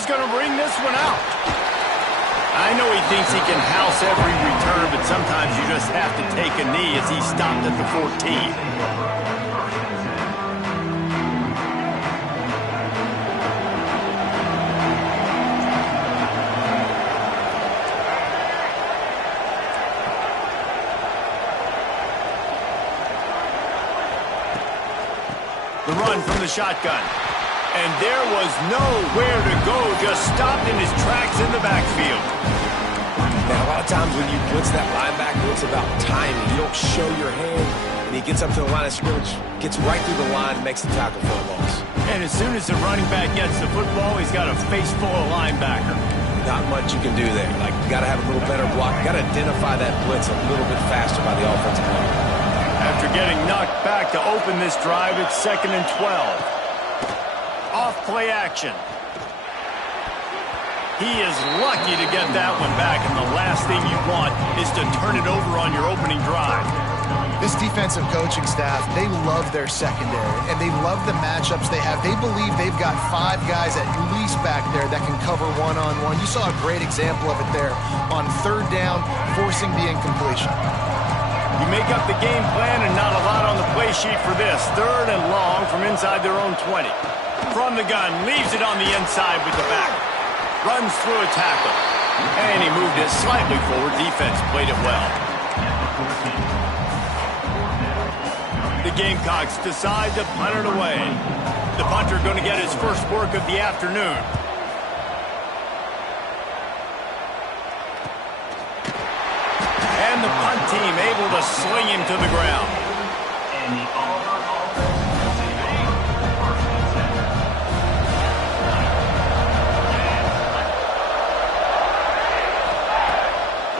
he's going to bring this one out. I know he thinks he can house every return, but sometimes you just have to take a knee as he stopped at the 14. The run from the shotgun. And there was nowhere to go, just stopped in his tracks in the backfield. Now, a lot of times when you blitz that linebacker, it's about timing. You don't show your hand, and he gets up to the line of scrimmage, gets right through the line, and makes the tackle for a loss. And as soon as the running back gets the football, he's got a face full of linebacker. Not much you can do there. Like, you got to have a little better block. You got to identify that blitz a little bit faster by the offensive player. After getting knocked back to open this drive, it's 2nd and 12. Off play action. He is lucky to get that one back, and the last thing you want is to turn it over on your opening drive. This defensive coaching staff, they love their secondary, and they love the matchups they have. They believe they've got 5 guys at least back there that can cover one-on-one. You saw a great example of it there on 3rd down, forcing the incompletion. You make up the game plan and not a lot on the play sheet for this. 3rd and long from inside their own 20. From the gun, leaves it on the inside with the back. Runs through a tackle. And he moved it slightly forward. Defense played it well. The Gamecocks decide to punt it away. The punter going to get his first work of the afternoon. And the punt team able to sling him to the ground.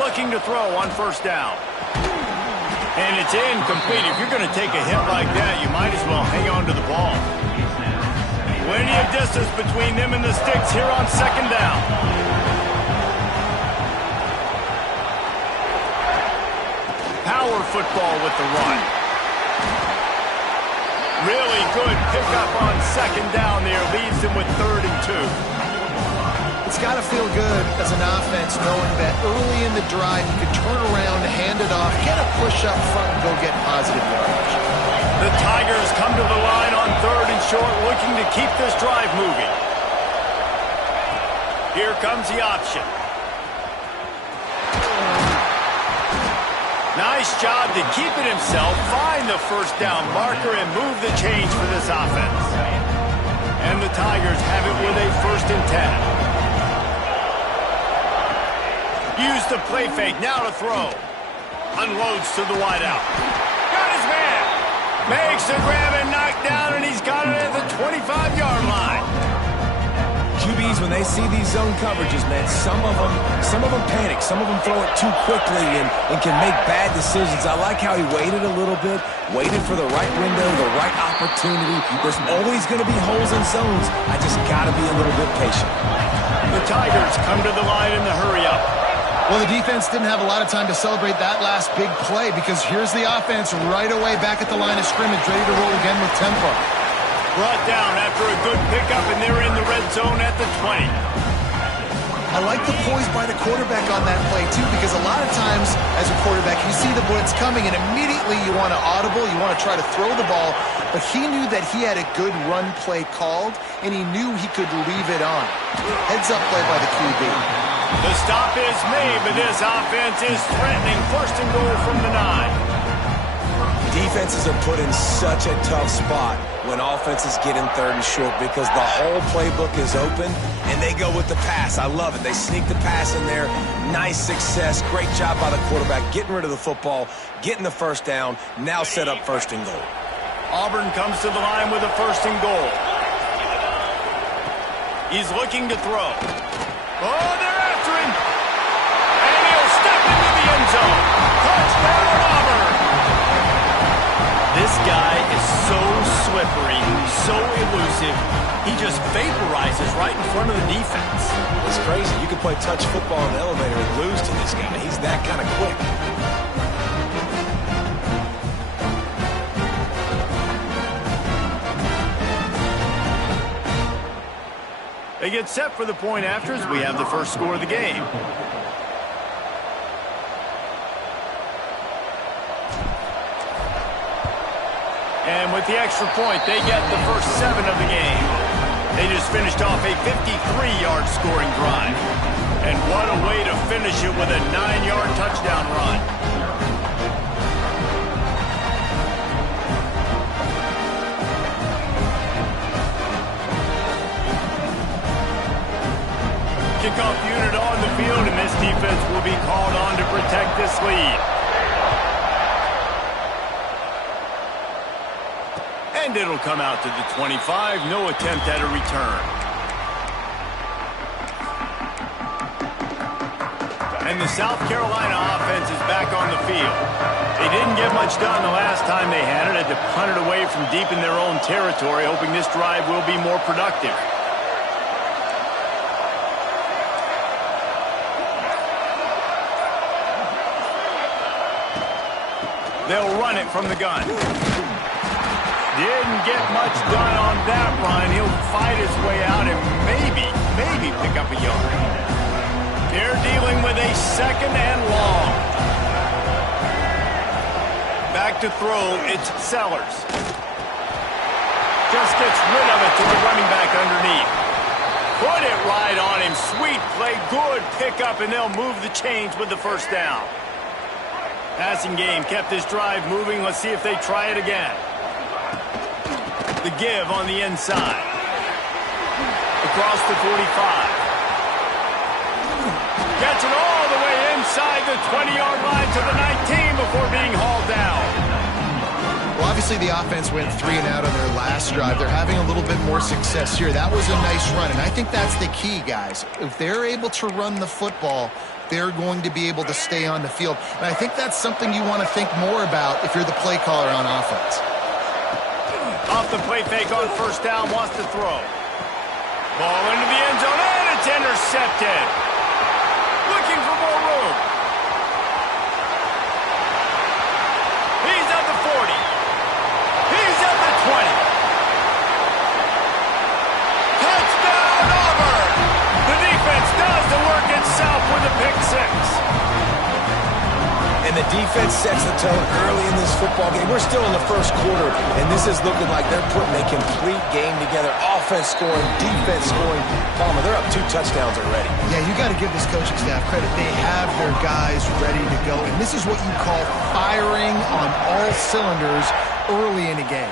Looking to throw on 1st down. And it's incomplete. If you're going to take a hit like that, you might as well hang on to the ball. Plenty of distance between them and the sticks here on 2nd down. Power football with the run. Really good pickup on 2nd down there. Leaves them with 3rd and 2. It's got to feel good as an offense knowing that early in the drive you can turn around, hand it off, get a push up front, and go get positive yardage. The Tigers come to the line on 3rd and short, looking to keep this drive moving. Here comes the option. Nice job to keep it himself, find the 1st down marker, and move the change for this offense. And the Tigers have it with a 1st and 10. Use the play fake, now to throw. Unloads to the wideout. Got his man. Makes the grab and knock down, and he's got it at the 25-yard line. QBs, when they see these zone coverages, man, some of them panic. Some of them throw it too quickly and can make bad decisions. I like how he waited a little bit, waited for the right window, the right opportunity. There's always going to be holes in zones. I just got to be a little bit patient. The Tigers come to the line in the hurry-up. Well, the defense didn't have a lot of time to celebrate that last big play because here's the offense right away back at the line of scrimmage, ready to roll again with tempo. Brought down after a good pickup, and they're in the red zone at the 20. I like the poise by the quarterback on that play, too, because a lot of times as a quarterback, you see the blitz coming, and immediately you want to audible, you want to try to throw the ball, but he knew that he had a good run play called, and he knew he could leave it on. Heads-up play by the QB. The stop is made, but this offense is threatening 1st and goal from the 9. Defenses are put in such a tough spot when offenses get in 3rd and short because the whole playbook is open and they go with the pass. I love it. They sneak the pass in there. Nice success. Great job by the quarterback getting rid of the football, getting the 1st down, now set up 1st and goal. Auburn comes to the line with a 1st and goal. He's looking to throw. Oh, they're after him. And he'll step into the end zone. Touchdown, Auburn. This guy is so slippery, so elusive. He just vaporizes right in front of the defense. It's crazy. You can play touch football in the elevator and lose to this guy. He's that kind of quick. A They get set for the point after as we have the first score of the game. And with the extra point, they get the first 7 of the game. They just finished off a 53-yard scoring drive. And what a way to finish it with a 9-yard touchdown run. Kickoff unit on the field, and this defense will be called on to protect this lead. And it'll come out to the 25. No attempt at a return. And the South Carolina offense is back on the field. They didn't get much done the last time they had it. Had to punt it away from deep in their own territory, hoping this drive will be more productive. They'll run it from the gun. Didn't get much done on that run. He'll fight his way out and maybe pick up a yard. They're dealing with a 2nd and long. Back to throw, it's Sellers. Just gets rid of it to the running back underneath. Put it right on him. Sweet play, good pickup, and they'll move the chains with the first down. Passing game kept this drive moving. Let's see if they try it again. The give on the inside. Across the 45. Gets it all the way inside the 20-yard line to the 19 before being hauled down. Well, obviously the offense went 3 and out on their last drive. They're having a little bit more success here. That was a nice run, and I think that's the key, guys. If they're able to run the football, they're going to be able to stay on the field. And I think that's something you want to think more about if you're the play caller on offense. Off the play fake on first down, wants to throw. Ball into the end zone, and it's intercepted. Looking for more room. He's at the 40. He's at the 20. Touchdown, Auburn! The defense does the work itself with a pick 6. And the defense sets the tone early in this football game. We're still in the first quarter, and this is looking like they're putting a complete game together. Offense scoring, defense scoring. Palmer, they're up 2 touchdowns already. Yeah, you got to give this coaching staff credit. They have their guys ready to go, and this is what you call firing on all cylinders early in a game.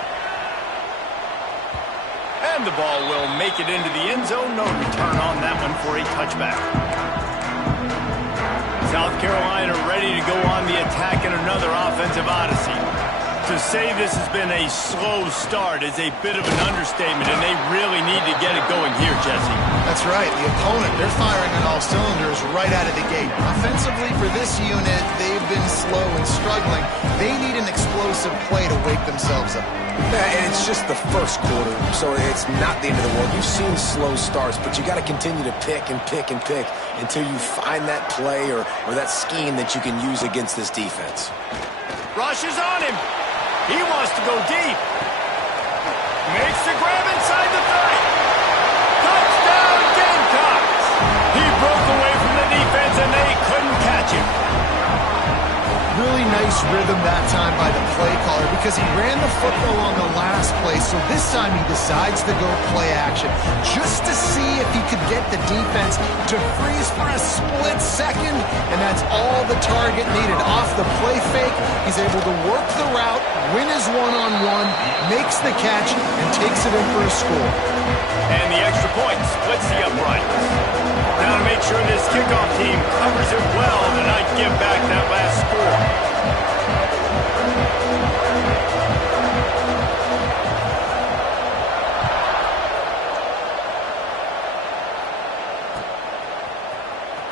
And the ball will make it into the end zone. No return on that one for a touchback. South Carolina ready to go on the attack in another offensive odyssey. To say this has been a slow start is a bit of an understatement, and they really need to get it going here, Jesse. That's right. The opponent, they're firing on all cylinders right out of the gate. Offensively, for this unit, they've been slow and struggling. They need an explosive play to wake themselves up. Yeah, and it's just the first quarter, so it's not the end of the world. You've seen slow starts, but you got to continue to pick and pick and pick until you find that play or that scheme that you can use against this defense. Rush is on him. He wants to go deep. Makes the grab inside the 30. Touchdown, Gamecocks! He broke away from the defense, and they couldn't catch him. Really nice rhythm that time by the play caller because he ran the football on the last play, so this time he decides to go play action just to see if he could get the defense to freeze for a split second, and that's all the target needed. Off the play fake, he's able to work the route, win his one-on-one, makes the catch, and takes it in for a score. And the extra point splits the uprights. Now to make sure this kickoff team covers it well and not give back that last score.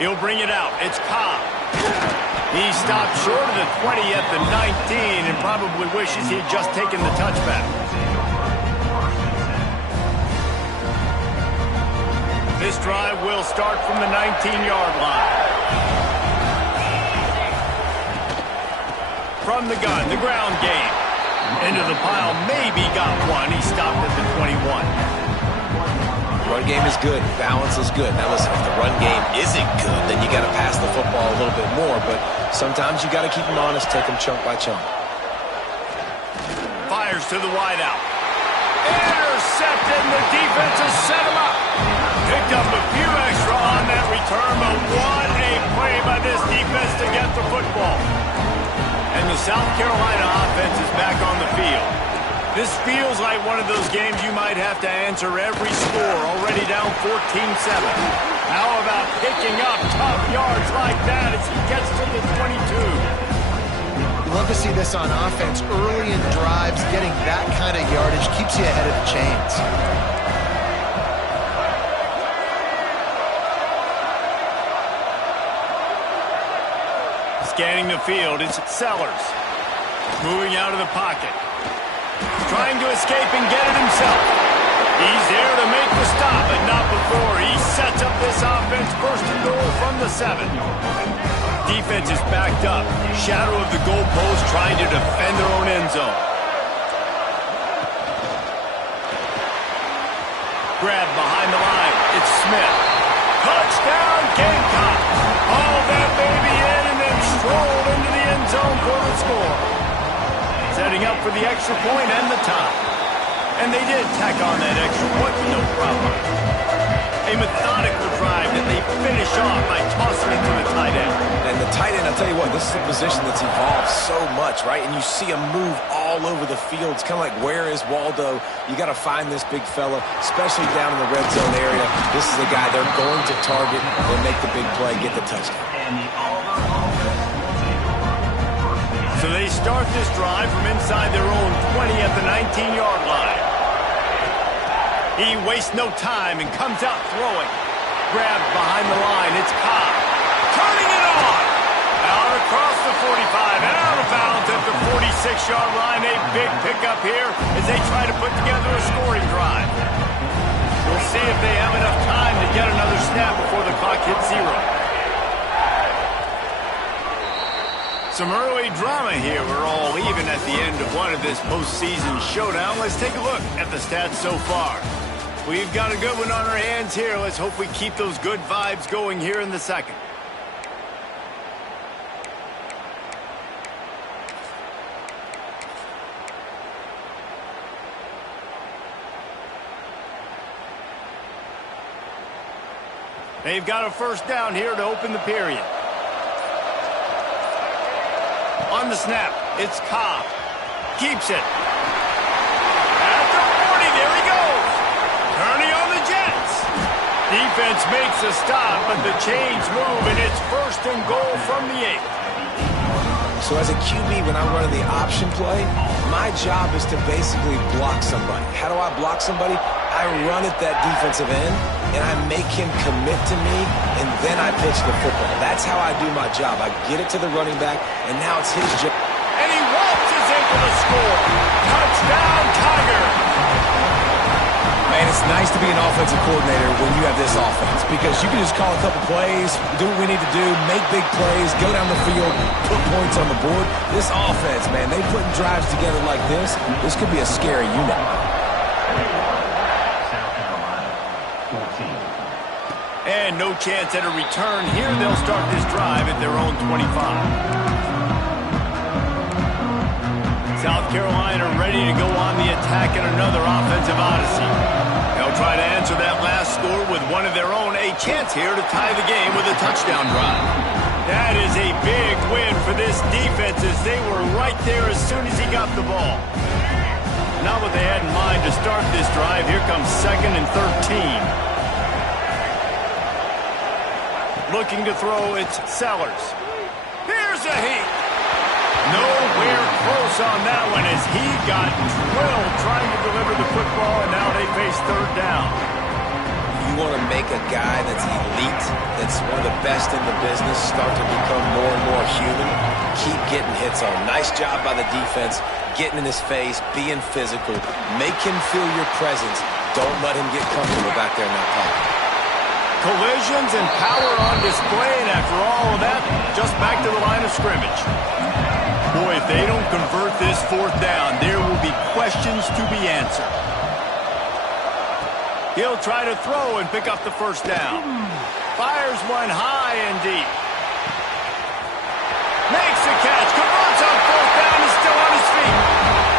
He'll bring it out. It's Cobb. He stopped short of the 20 at the 19 and probably wishes he had just taken the touchback. This drive will start from the 19-yard line. From the gun, the ground game. Into the pile, maybe got one. He stopped at the 21. Run game is good. Balance is good. Now listen, if the run game isn't good, then you got to pass the football a little bit more. But sometimes you got to keep them honest, take them chunk by chunk. Fires to the wideout. Intercepted, and the defense has set him up. Picked up a few extra on that return, but what a play by this defense to get the football. And the South Carolina offense is back on the field. This feels like one of those games you might have to answer every score, already down 14-7. How about picking up tough yards like that as he gets to the 22? You love to see this on offense. Early in drives, getting that kind of yardage keeps you ahead of the chains. Scanning the field, it's Sellers. Moving out of the pocket. Trying to escape and get it himself. He's there to make the stop, but not before. He sets up this offense first and goal from the 7. Defense is backed up. Shadow of the goalpost trying to defend their own end zone. Grab behind the line. It's Smith. Touchdown, Gamecock. All that baby in and then stroll into the end zone for the score. Setting up for the extra point and the tie. And they did tack on that extra point with no problem. A methodical drive that they finish off by tossing it to the tight end. And the tight end, I'll tell you what, this is a position that's evolved so much, right? And you see him move all over the field. It's kind of like, where is Waldo? You got to find this big fella, especially down in the red zone area. This is the guy they're going to target and make the big play, get the touchdown. So they start this drive from inside their own 20 at the 19-yard line. He wastes no time and comes out throwing. Grabbed behind the line. It's Cobb. Turning it on. Out across the 45 and out of bounds at the 46-yard line. A big pickup here as they try to put together a scoring drive. We'll see if they have enough time to get another snap before the clock hits 0. Some early drama here. We're all even at the end of one of this postseason showdown. Let's take a look at the stats so far. We've got a good one on our hands here. Let's hope we keep those good vibes going here in the second. They've got a first down here to open the period. On the snap, it's Cobb. Keeps it. At the 40, there he goes. Turning on the Jets. Defense makes a stop, but the chains move, and it's first and goal from the 8. So as a QB, when I'm running the option play, my job is to basically block somebody. How do I block somebody? I run at that defensive end, and I make him commit to me, and then I pitch the football. That's how I do my job. I get it to the running back, and now it's his job. And he waltzes in for the score. Touchdown, Tiger. Man, it's nice to be an offensive coordinator when you have this offense, because you can just call a couple plays, do what we need to do, make big plays, go down the field, put points on the board. This offense, man, they put drives together like this. This could be a scary unit. And no chance at a return here. They'll start this drive at their own 25. South Carolina ready to go on the attack in another offensive odyssey. They'll try to answer that last score with one of their own. A chance here to tie the game with a touchdown drive. That is a big win for this defense as they were right there as soon as he got the ball. Not what they had in mind to start this drive. Here comes 2nd and 13. Looking to throw, it's Sellers. Here's a heat. Nowhere close on that one as he got drilled trying to deliver the football, and now they face 3rd down. You want to make a guy that's elite, that's one of the best in the business, start to become more and more human. Keep getting hits on. Nice job by the defense, getting in his face, being physical. Make him feel your presence. Don't let him get comfortable back there in that pocket. Collisions and power on display, and after all of that, just back to the line of scrimmage. Boy, if they don't convert this 4th down, there will be questions to be answered. He'll try to throw and pick up the first down. Fires one high and deep. Makes the catch. Converts on fourth down. Is still on his feet.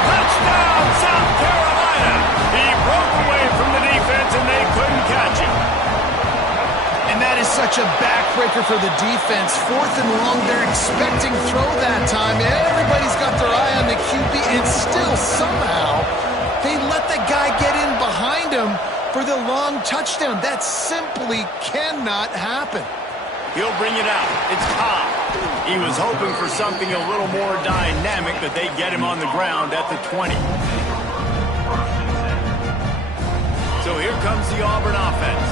Touchdown, South Carolina. He broke away from the defense, and they couldn't catch him. And that is such a backbreaker for the defense. 4th and long, they're expecting throw that time. Everybody's got their eye on the QB, and still somehow they let the guy get in behind him for the long touchdown. That simply cannot happen. He'll bring it out. It's Cobb. He was hoping for something a little more dynamic, but they get him on the ground at the 20. So here comes the Auburn offense.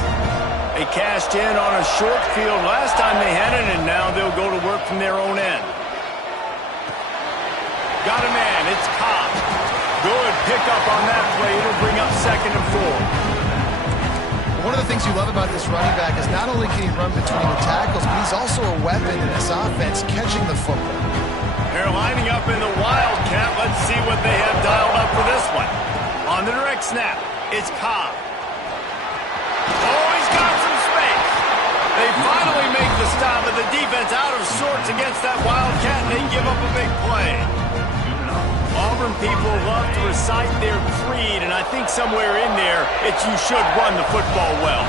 They cashed in on a short field last time they had it, and now they'll go to work from their own end. Got a man. It's Cobb. Good pickup on that play. It'll bring up 2nd and 4. One of the things you love about this running back is not only can he run between the tackles, but he's also a weapon in this offense, catching the football. They're lining up in the Wildcat. Let's see what they have dialed up for this one. On the direct snap, it's Cobb. Oh, he's got some space. They finally make the stop, but the defense out of sorts against that Wildcat, and they give up a big play. Auburn people love to recite their creed, and I think somewhere in there, it's you should run the football well.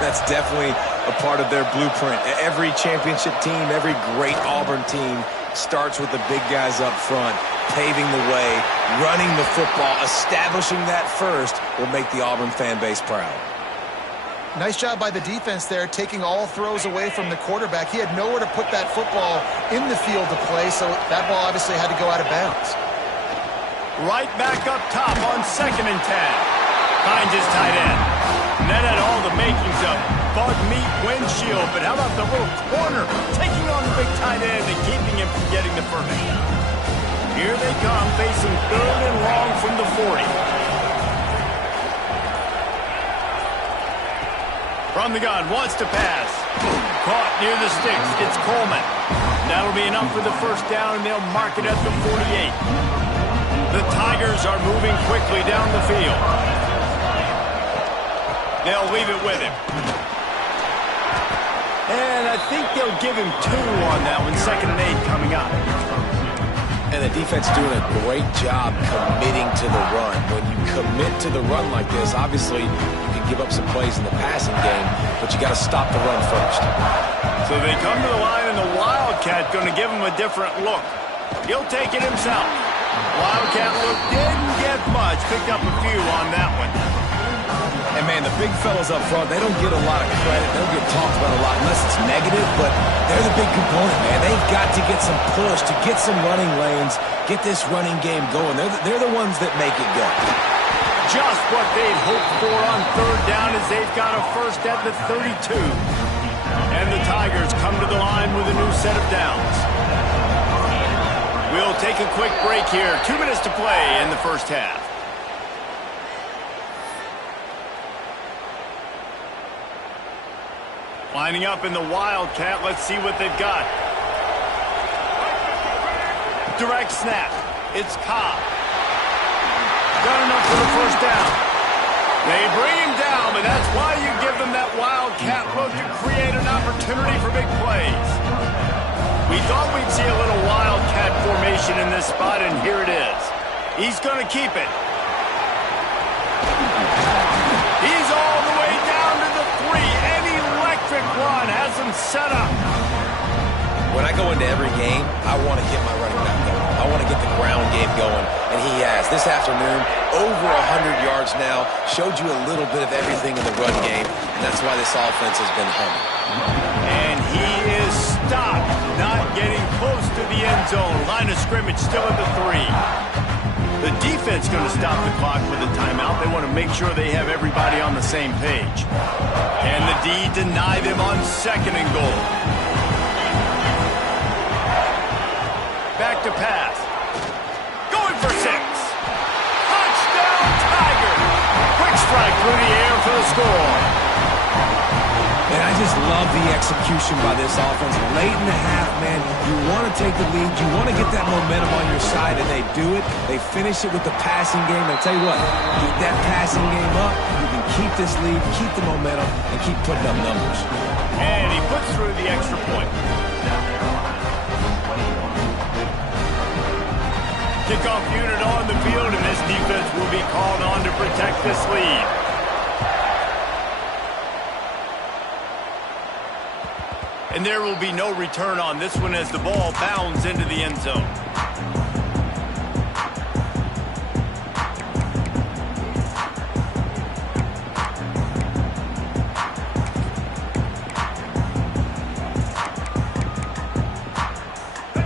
That's definitely a part of their blueprint. Every championship team, every great Auburn team starts with the big guys up front, paving the way, running the football. Establishing that first will make the Auburn fan base proud. Nice job by the defense there, taking all throws away from the quarterback. He had nowhere to put that football in the field to play, so that ball obviously had to go out of bounds. Right back up top on 2nd and 10. Finds his tight end. And that had all the makings of bug meat windshield, but how about the little corner taking on the big tight end and keeping him from getting the first? Here they come, facing 3rd and long from the 40. From the gun, wants to pass. Caught near the sticks. It's Coleman. That'll be enough for the first down, and they'll mark it at the 48. The Tigers are moving quickly down the field. They'll leave it with him. And I think they'll give him 2 on that one. 2nd and 8 coming up. And the defense doing a great job committing to the run. When you commit to the run like this, obviously you can give up some plays in the passing game, but you got to stop the run first. So they come to the line, and the Wildcat going to give him a different look. He'll take it himself. Wildcat look didn't get much. Picked up a few on that one. And, man, the big fellas up front, they don't get a lot of credit. They don't get talked about a lot unless it's negative, but they're the big component, man. They've got to get some push, to get some running lanes, get this running game going. They're the ones that make it go. Just what they'd hoped for on 3rd down as they've got a first at the 32. And the Tigers come to the line with a new set of downs. We'll take a quick break here. 2 minutes to play in the first half. Lining up in the Wildcat. Let's see what they've got. Direct snap. It's Cobb. Got enough for the first down. They bring him down, but that's why you give them that Wildcat look to create an opportunity for big plays. We thought we'd see a little Wildcat formation in this spot, and here it is. He's going to keep it. He's all the way down to the 3. An electric run has him set up. When I go into every game, I want to get my running back going. I want to get the ground game going, and he has. This afternoon, over 100 yards now, showed you a little bit of everything in the run game, and that's why this offense has been humming. And he is stopped, not getting close to the end zone. Line of scrimmage still at the 3. The defense going to stop the clock with a timeout. They want to make sure they have everybody on the same page. And the D deny them on 2nd and goal. Back to pass. Going for 6. Touchdown, Tiger. Quick strike through the air for the score. And I just love the execution by this offense. Late in the half, man, you want to take the lead. You want to get that momentum on your side, and they do it. They finish it with the passing game. I'll tell you what, keep that passing game up. You can keep this lead, keep the momentum, and keep putting up numbers. And he puts through the extra point. Kickoff unit on the field, and this defense will be called on to protect this lead. And there will be no return on this one as the ball bounds into the end zone.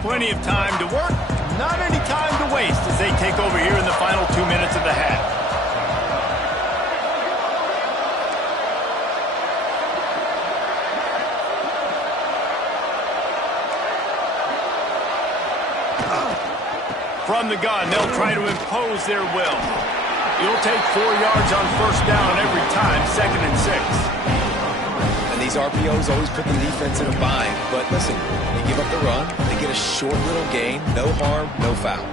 Plenty of time to work, not any time to waste as they take over here in the final 2 minutes of the half. From the gun, they'll try to impose their will. You'll take 4 yards on first down every time, 2nd and 6. And these RPOs always put the defense in a bind. But listen, they give up the run, they get a short little gain, no harm, no foul.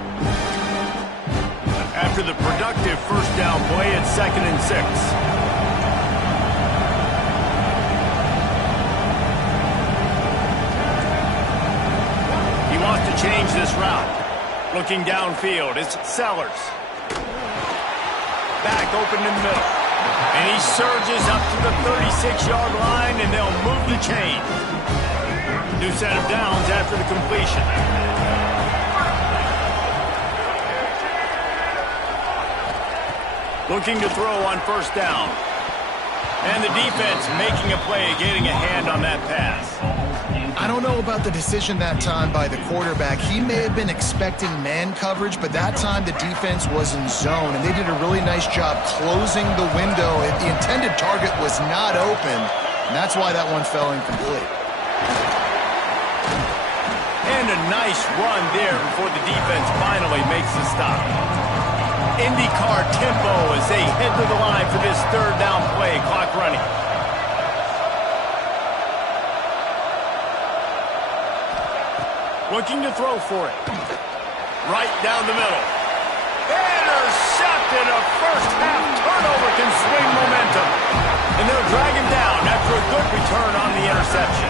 After the productive first down play, it's 2nd and 6. He wants to change this route. Looking downfield, it's Sellers. Back open in the middle. And he surges up to the 36-yard line, and they'll move the chain. New set of downs after the completion. Looking to throw on first down. And the defense making a play, getting a hand on that pass. I don't know about the decision that time by the quarterback. He may have been expecting man coverage, but that time the defense was in zone, and they did a really nice job closing the window. The intended target was not open, and that's why that one fell incomplete. And a nice run there before the defense finally makes the stop. IndyCar tempo as they head to the line for this third down play, clock running. Looking to throw for it. Right down the middle. Intercepted. A first half turnover can swing momentum. And they'll drag him down after a good return on the interception.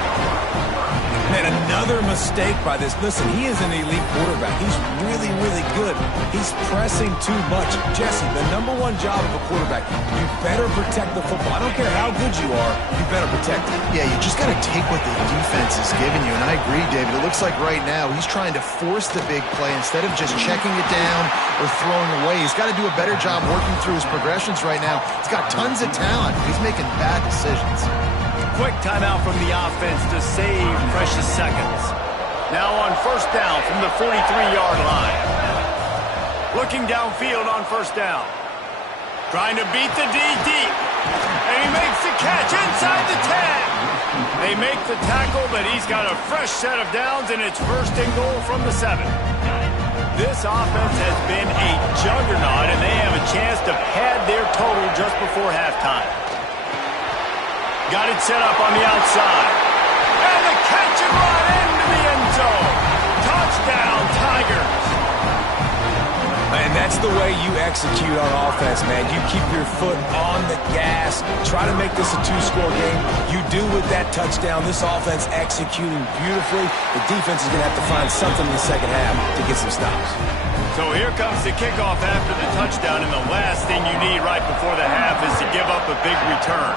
Man, another mistake by this. Listen, he is an elite quarterback. He's really, really good. He's pressing too much. Jesse, the #1 job of a quarterback, you better protect the football. I don't care how good you are, you better protect it. Yeah, you just got to take what the defense is giving you. And I agree, David. It looks like right now he's trying to force the big play instead of just checking it down or throwing away. He's got to do a better job working through his progressions right now. He's got tons of talent. He's making bad decisions. Quick timeout from the offense to save precious seconds. Now on first down from the 43-yard line. Looking downfield on first down. Trying to beat the D deep. And he makes the catch inside the 10. They make the tackle, but he's got a fresh set of downs, and it's first and goal from the 7. This offense has been a juggernaut, and they have a chance to pad their total just before halftime. Got it set up on the outside. And the catch and run into the end zone. Touchdown, Tigers. And that's the way you execute on offense, man. You keep your foot on the gas. Try to make this a 2-score game. You do with that touchdown. This offense executing beautifully. The defense is going to have to find something in the second half to get some stops. So here comes the kickoff after the touchdown, and the last thing you need right before the half is to give up a big return.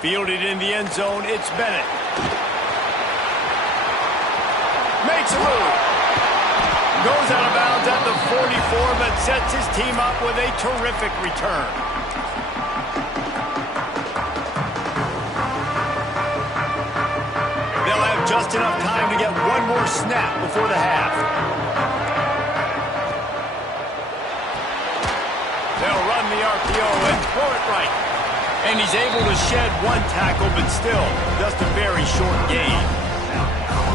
Fielded in the end zone, it's Bennett. Makes a move. Goes out of bounds at the 44, but sets his team up with a terrific return. They'll have just enough time to get one more snap before the half. They'll run the RPO and throw it right. And he's able to shed one tackle, but still just a very short gain.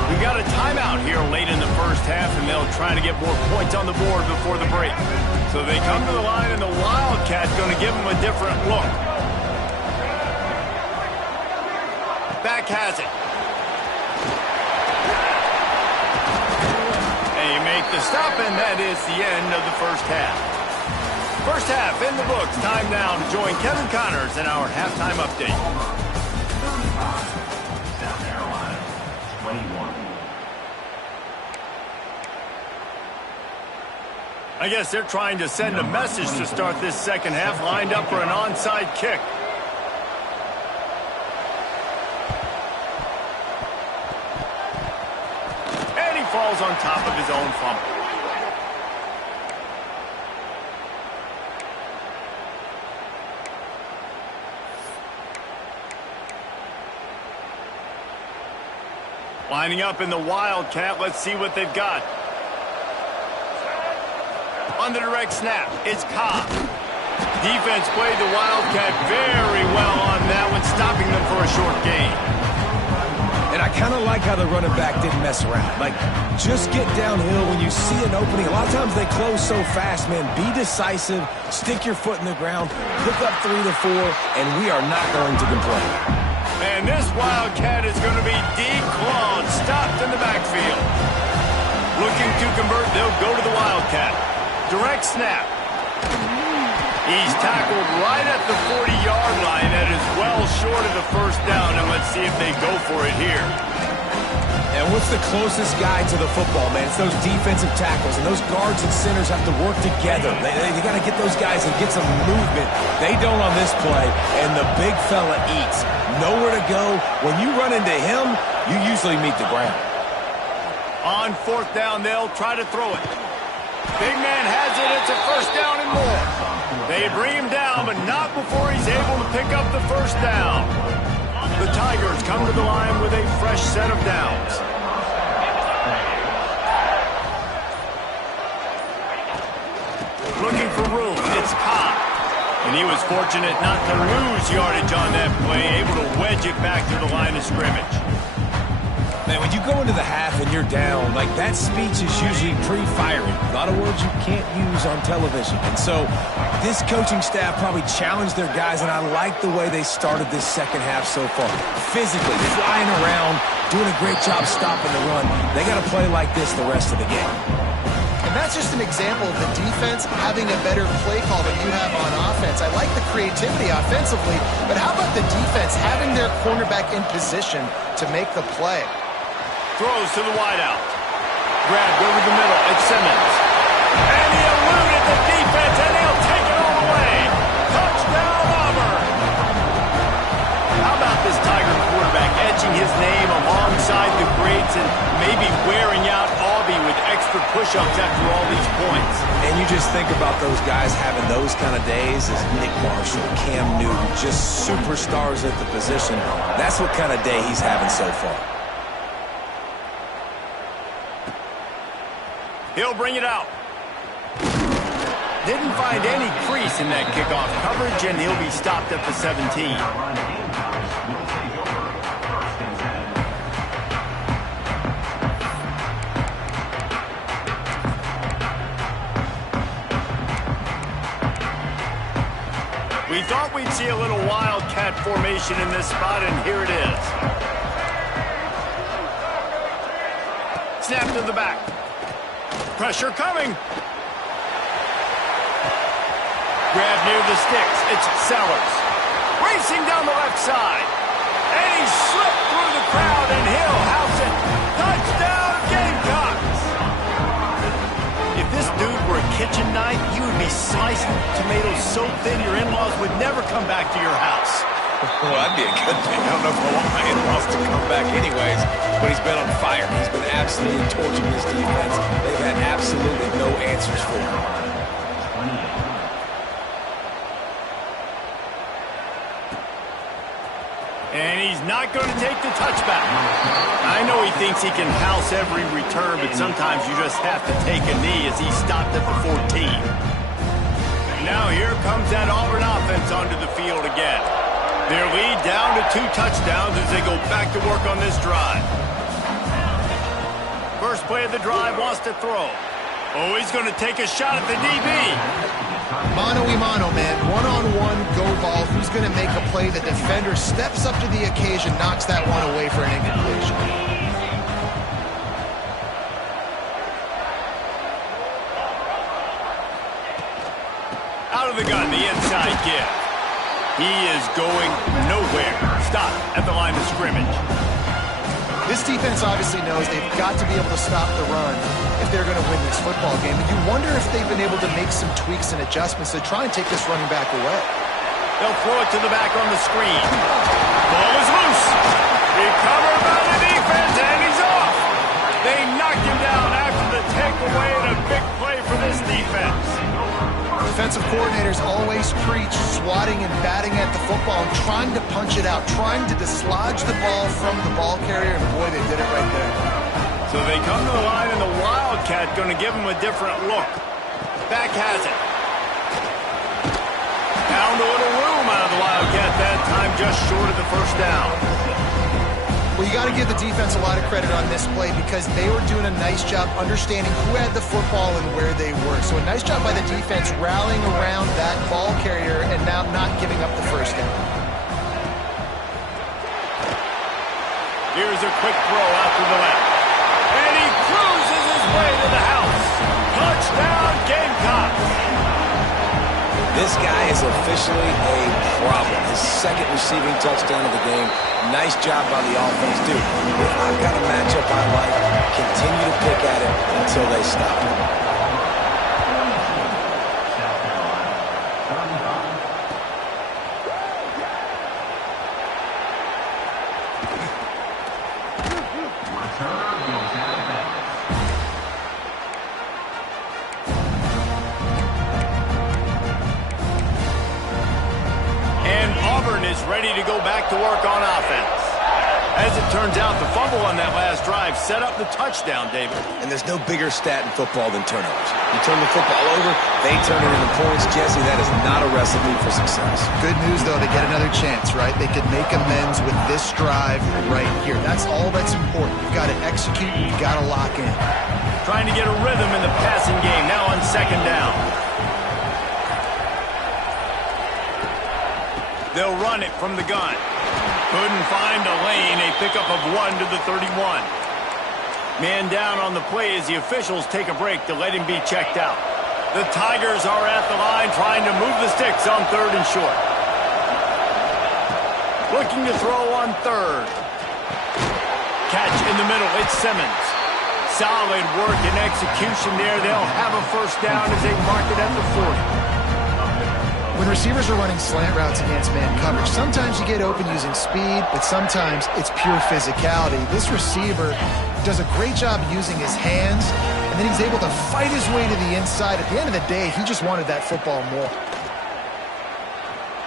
We've got a timeout here late in the first half, and they'll try to get more points on the board before the break. So they come to the line, and the Wildcats going to give them a different look. Back has it. the stop, and that is the end of the first half. First half in the books. Time now to join Kevin Connors in our halftime update. 35, South Carolina, 21. I guess they're trying to send a message to start this second half, lined up for an onside kick. And he falls on top of his own fumble. Lining up in the Wildcat, let's see what they've got. On the direct snap, it's Cobb. Defense played the Wildcat very well on that one, stopping them for a short gain. And I kind of like how the running back didn't mess around. Like, just get downhill when you see an opening. A lot of times they close so fast, man. Be decisive, stick your foot in the ground, pick up 3 to 4, and we are not going to complain. And this Wildcat is going to be declawed, stopped in the backfield. Looking to convert, they'll go to the Wildcat. Direct snap. He's tackled right at the 40-yard line. That is well short of the first down, and let's see if they go for it here. And what's the closest guy to the football, man? It's those defensive tackles, and those guards and centers have to work together. They got to get those guys and get some movement. They don't on this play, and the big fella eats. Nowhere to go. When you run into him, you usually meet the ground. On fourth down, they'll try to throw it. Big man has it. It's a first down and more. They bring him down, but not before he's able to pick up the first down. The Tigers come to the line with a fresh set of downs. Looking for room. It's Cobb. And he was fortunate not to lose yardage on that play, able to wedge it back to the line of scrimmage. Man, when you go into the half and you're down, like that speech is usually pre-firing. A lot of words you can't use on television. And so this coaching staff probably challenged their guys, and I like the way they started this second half so far. Physically, flying around, doing a great job stopping the run. They got to play like this the rest of the game. And that's just an example of the defense having a better play call than you have on offense. I like the creativity offensively, but how about the defense having their cornerback in position to make the play? Throws to the wideout. Grabbed over the middle. It's Simmons. And he eluded the defense, and he'll take it all the way. Touchdown, Auburn. How about this Tiger quarterback etching his name alongside the greats and maybe wearing out Aubie with extra push-ups after all these points? And you just think about those guys having those kind of days as Nick Marshall, Cam Newton, just superstars at the position. That's what kind of day he's having so far. He'll bring it out. Didn't find any crease in that kickoff coverage, and he'll be stopped at the 17. We thought we'd see a little Wildcat formation in this spot, and here it is. Snap to the back. Pressure coming. Grab near the sticks. It's Sellers. Racing down the left side. And he slipped through the crowd, and he'll house it. Touchdown, Gamecocks. If this dude were a kitchen knife, you would be slicing tomatoes so thin your in-laws would never come back to your house. Well, that'd be a good thing. I don't know if I want my in-laws to come back anyways, but he's been on fire. He's been absolutely torching this defense. They've had absolutely no answers for him. And he's not going to take the touchback. I know he thinks he can house every return, but sometimes you just have to take a knee as he's stopped at the 14. Now here comes that Auburn offense onto the field again. Their lead down to 2 touchdowns as they go back to work on this drive. First play of the drive, wants to throw. Oh, he's going to take a shot at the DB. Mano-a-mano, man. One-on-one, go ball. Who's going to make a play? The defender steps up to the occasion, knocks that one away for an incompletion. Out of the gun, the inside give. He is going nowhere. Stop at the line of scrimmage. This defense obviously knows they've got to be able to stop the run if they're going to win this football game. And you wonder if they've been able to make some tweaks and adjustments to try and take this running back away. They'll throw it to the back on the screen. Ball is loose. Recovered by the defense, and he's off. They knocked him down after the takeaway, and a big play for this defense. Defensive coordinators always preach swatting and batting at the football and trying to punch it out, trying to dislodge the ball from the ball carrier, and boy, they did it right there. So they come to the line, and the Wildcat going to give them a different look. Back has it. Found a little room out of the Wildcat that time, just short of the first down. Well, you got to give the defense a lot of credit on this play because they were doing a nice job understanding who had the football and where they were. So a nice job by the defense rallying around that ball carrier and now not giving up the first down. Here's a quick throw out to the left. And he cruises his way to the house. Touchdown, Gamecocks. This guy is officially a problem. His second receiving touchdown of the game. Nice job by the offense, too. If I've got a matchup I like, continue to pick at it until they stop. Ready to go back to work on offense. As it turns out, the fumble on that last drive set up the touchdown, David. And there's no bigger stat in football than turnovers. You turn the football over, they turn it into points. Jesse, that is not a recipe for success. Good news, though, they get another chance, right? They could make amends with this drive right here. That's all that's important. You've got to execute, you've got to lock in. Trying to get a rhythm in the passing game, now on second down. They'll run it from the gun. Couldn't find a lane. A pickup of 1 to the 31. Man down on the play as the officials take a break to let him be checked out. The Tigers are at the line trying to move the sticks on 3rd and short. Looking to throw on 3rd. Catch in the middle. It's Simmons. Solid work and execution there. They'll have a first down as they mark it at the 40. When receivers are running slant routes against man coverage, sometimes you get open using speed, but sometimes it's pure physicality. This receiver does a great job using his hands, and then he's able to fight his way to the inside. At the end of the day, he just wanted that football more.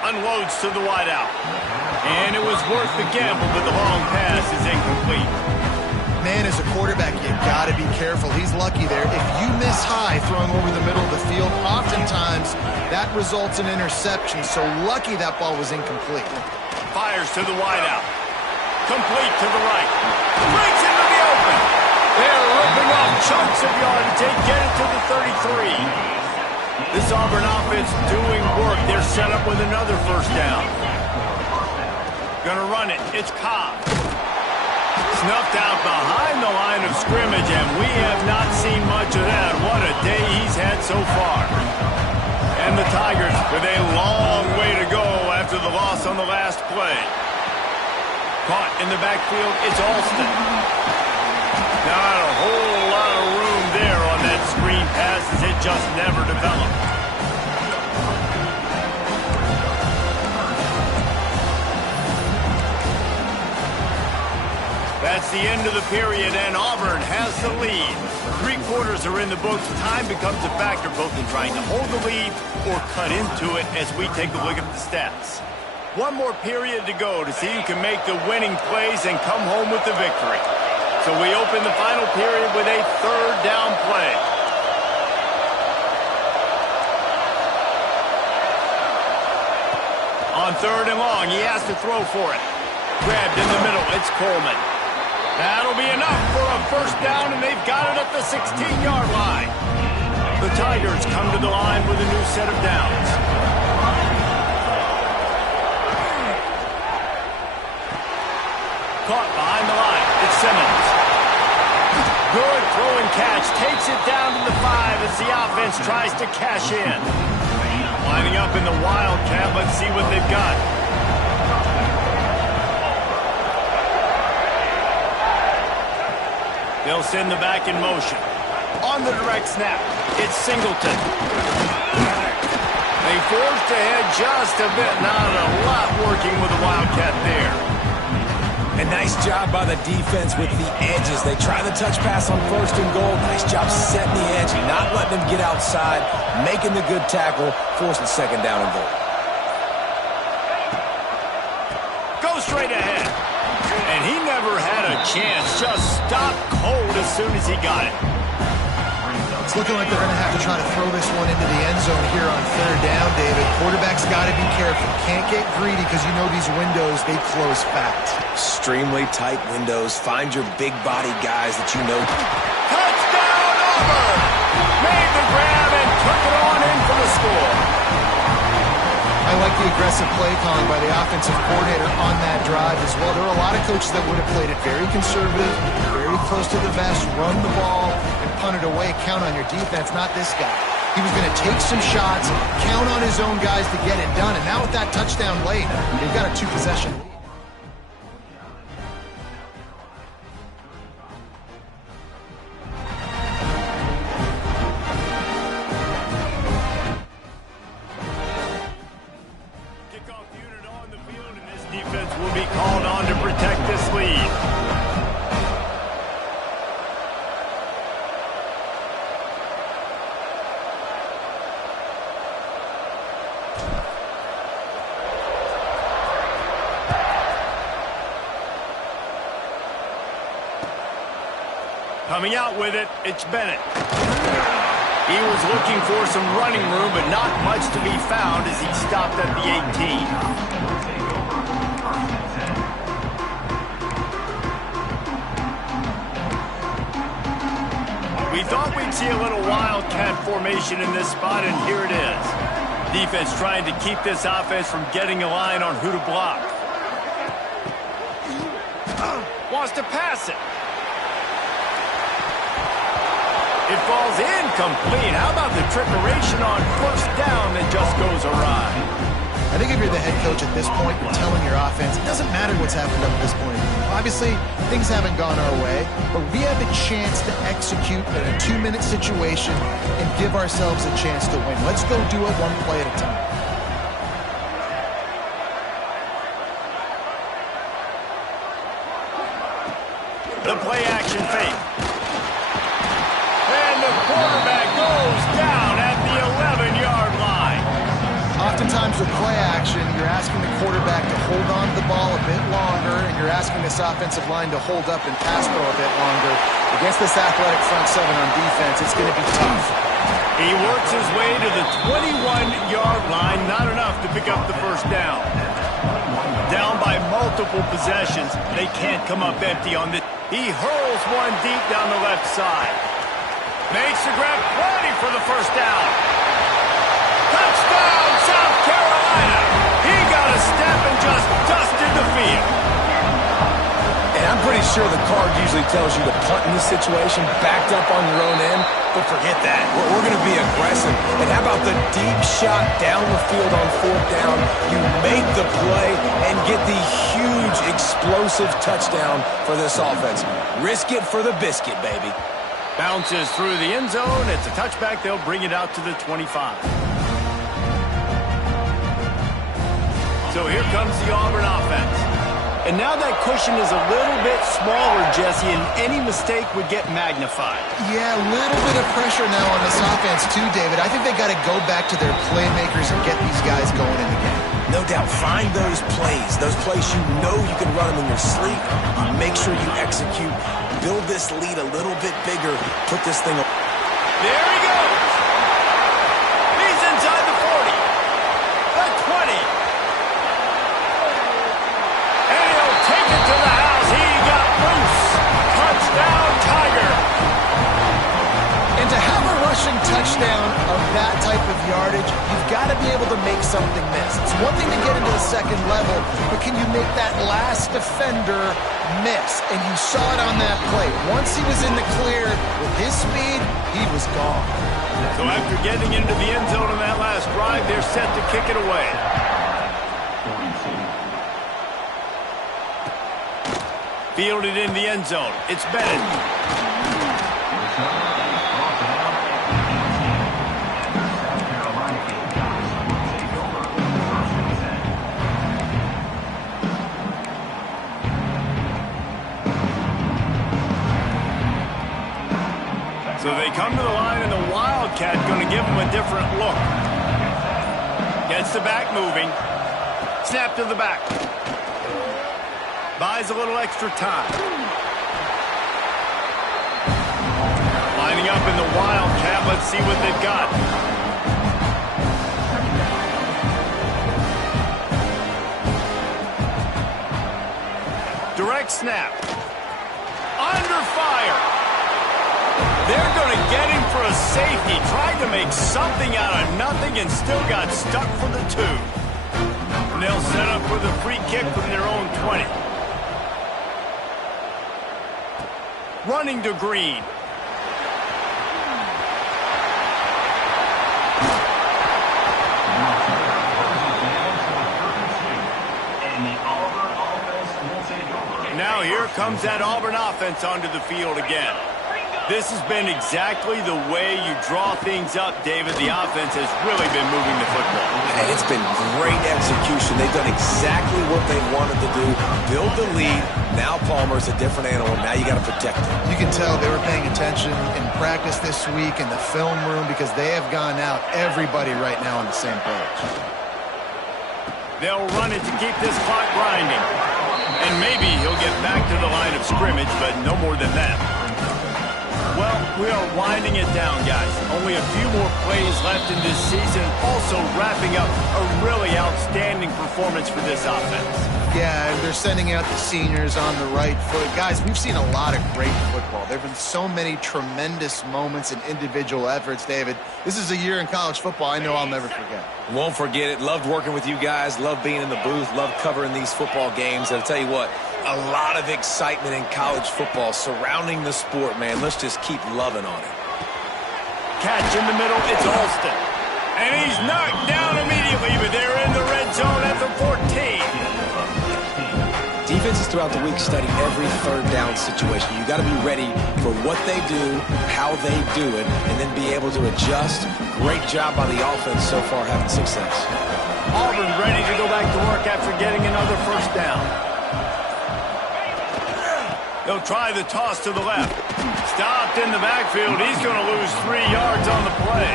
Unloads to the wideout. And it was worth the gamble, but the long pass is incomplete. Man, as a quarterback, you got to be careful. He's lucky there. If you miss high throwing over the middle of the field, oftentimes that results in interception. So lucky that ball was incomplete. Fires to the wideout. Complete to the right. Breaks into the open. They're ripping off chunks of yardage. They get it to the 33. This Auburn offense doing work. They're set up with another first down. Gonna run it. It's Cobb. Snuffed out behind the line of scrimmage, and we have not seen much of that. What a day he's had so far. And the Tigers with a long way to go after the loss on the last play. Caught in the backfield, it's Alston. Not a whole lot of room there on that screen pass as it just never developed. That's the end of the period, and Auburn has the lead. 3 quarters are in the books. Time becomes a factor both in trying to hold the lead or cut into it as we take a look at the stats. 1 more period to go to see who can make the winning plays and come home with the victory. So we open the final period with a 3rd down play. On 3rd and long, he has to throw for it. Grabbed in the middle, it's Coleman. That'll be enough for a first down, and they've got it at the 16-yard line. The Tigers come to the line with a new set of downs. Caught behind the line. It's Simmons. Good throw and catch. Takes it down to the 5 as the offense tries to cash in. Lining up in the Wildcat. Let's see what they've got. They'll send the back in motion. On the direct snap, it's Singleton. They forced ahead just a bit. Not a lot working with the Wildcat there. A nice job by the defense with the edges. They try the touch pass on 1st and goal. Nice job setting the edge, not letting them get outside, making the good tackle, forcing 2nd down and goal. Go straight ahead. And he never had a chance. Just stopped cold as soon as he got it. It's looking like they're going to have to try to throw this one into the end zone here on 3rd down, David. Quarterback's got to be careful. Can't get greedy because you know these windows, they close fast. Extremely tight windows. Find your big-bodied guys that you know. Touchdown, Auburn! Made the grab and took it on in for the score. I like the aggressive play calling by the offensive coordinator on that drive as well. There are a lot of coaches that would have played it very conservative, very close to the vest, run the ball, and punt it away. Count on your defense, not this guy. He was going to take some shots, count on his own guys to get it done. And now with that touchdown late, they've got a 2-possession lead. Will be called on to protect this lead. Coming out with it, it's Bennett. He was looking for some running room, but not much to be found as he stopped at the 18. We thought we'd see a little Wildcat formation in this spot, and here it is. Defense trying to keep this offense from getting a line on who to block. Wants to pass it. It falls incomplete. How about the trickeration on 1st down that just goes awry? I think if you're the head coach at this point, you're telling your offense, it doesn't matter what's happened up to this point. Obviously, things haven't gone our way, but we have a chance to execute in a 2-minute situation and give ourselves a chance to win. Let's go do it one play at a time. The play action fake. And the quarterback goes down at the 11-yard line. Oftentimes with play action, you're asking the quarterback to hold on to the ball a bit longer, and you're asking this offensive line to hold up and pass pro a bit longer. Against this athletic front 7 on defense, it's going to be tough. He works his way to the 21-yard line, not enough to pick up the 1st down. Down by multiple possessions, they can't come up empty on this. He hurls one deep down the left side. Makes the grab, plenty for the 1st down. Touchdown, South Carolina! He got a step and just dusted the field. And I'm pretty sure the card usually tells you to punt in this situation, backed up on your own end, but forget that. We're going to be aggressive. And how about the deep shot down the field on 4th down? You make the play and get the huge explosive touchdown for this offense. Risk it for the biscuit, baby. Bounces through the end zone. It's a touchback. They'll bring it out to the 25. So here comes the Auburn offense. And now that cushion is a little bit smaller, Jesse, and any mistake would get magnified. Yeah, a little bit of pressure now on this offense too, David. I think they got to go back to their playmakers and get these guys going in the game. No doubt, find those plays you know you can run them in your sleep. Make sure you execute. Build this lead a little bit bigger. Put this thing up. There he goes. He's inside the 40. The 20. And he'll take it to the house. He got loose. Touchdown, Tiger. And to have a rushing touchdown of that type of yardage, you've got to be able to make something miss. It's one thing to get into the second level, but can you make that last defender miss? And you saw it on that play. Once he was in the clear with his speed, he was gone. So after getting into the end zone on that last drive, they're set to kick it away. 42. Fielded in the end zone. It's Bennett. So they come to the line, and the Wildcat going to give them a different look. Gets the back moving. Snap to the back. Buys a little extra time. Lining up in the Wildcat. Let's see what they've got. Direct snap. Under fire. They're going to get him for a safety. Tried to make something out of nothing and still got stuck for the 2. And they'll set up for the free kick from their own 20. Running to Green. Now here comes that Auburn offense onto the field again. This has been exactly the way you draw things up, David. The offense has really been moving the football. And it's been great execution. They've done exactly what they wanted to do. Build the lead. Now Palmer's a different animal. Now you got to protect him. You can tell they were paying attention in practice this week in the film room because they have gone out everybody right now on the same page. They'll run it to keep this clock grinding. And maybe he'll get back to the line of scrimmage, but no more than that. Well, we are winding it down, guys. Only a few more plays left in this season. Also wrapping up a really outstanding performance for this offense. Yeah, and they're sending out the seniors on the right foot. Guys, we've seen a lot of great football. There have been so many tremendous moments and individual efforts, David. This is a year in college football I know I'll never forget. Won't forget it. Loved working with you guys. Loved being in the booth. Loved covering these football games. And I'll tell you what, a lot of excitement in college football surrounding the sport, man. Let's just keep loving on it. Catch in the middle. It's Alston. And he's knocked down immediately, but they're in the red zone at the 14. Defenses throughout the week study every third down situation. You got to be ready for what they do, how they do it, and then be able to adjust. Great job by the offense so far having success. Auburn ready to go back to work after getting another first down. They'll try the toss to the left. Stopped in the backfield. He's going to lose 3 yards on the play.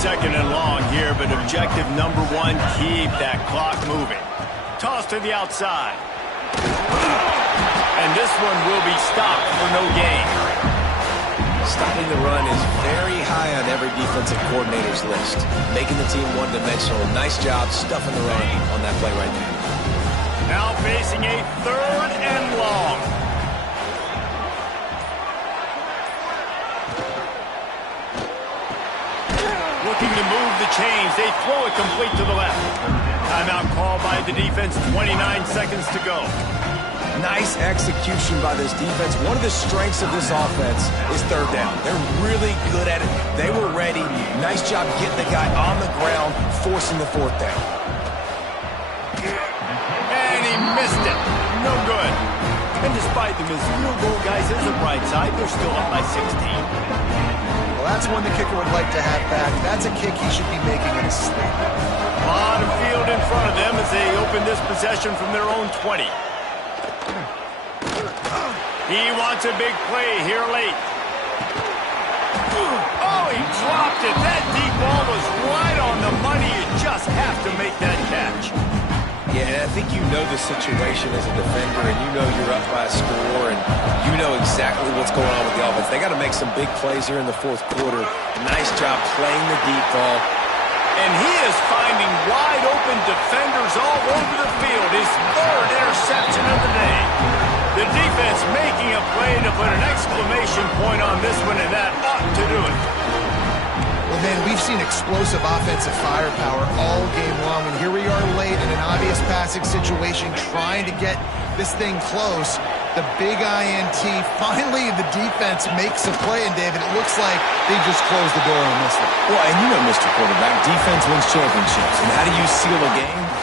Second and long here, but objective number 1, keep that clock moving. Toss to the outside. And this one will be stopped for no gain. Stopping the run is very high on every defensive coordinator's list. Making the team one-dimensional. Nice job stuffing the run on that play right there. Now facing a 3rd and long. Looking to move the chains. They throw it complete to the left. Timeout call by the defense. 29 seconds to go. Nice execution by this defense. One of the strengths of this offense is third down. They're really good at it. They were ready. Nice job getting the guy on the ground, forcing the 4th down. And he missed it. No good. And despite the missed field goal, guys, there's a bright side. They're still up by 16. Well, that's one the kicker would like to have back. That's a kick he should be making in his sleep. A lot of field in front of them as they open this possession from their own 20. He wants a big play here late. Oh, he dropped it. That deep ball was right on the money. You just have to make that catch. Yeah, I think you know the situation as a defender, and you know you're up by a score, and you know exactly what's going on with the offense. They got to make some big plays here in the 4th quarter. Nice job playing the deep ball. And he is finding wide open defenders all over the field. His 3rd interception of the day. The defense making a play to put an exclamation point on this one, and that ought to do it. Well, then, we've seen explosive offensive firepower all game long, and here we are late in an obvious passing situation trying to get this thing close. the big INT. Finally, the defense makes a play, and David, it looks like they just closed the door on this one. Well, and you know, Mr. Quarterback, defense wins championships. And how do you seal a game?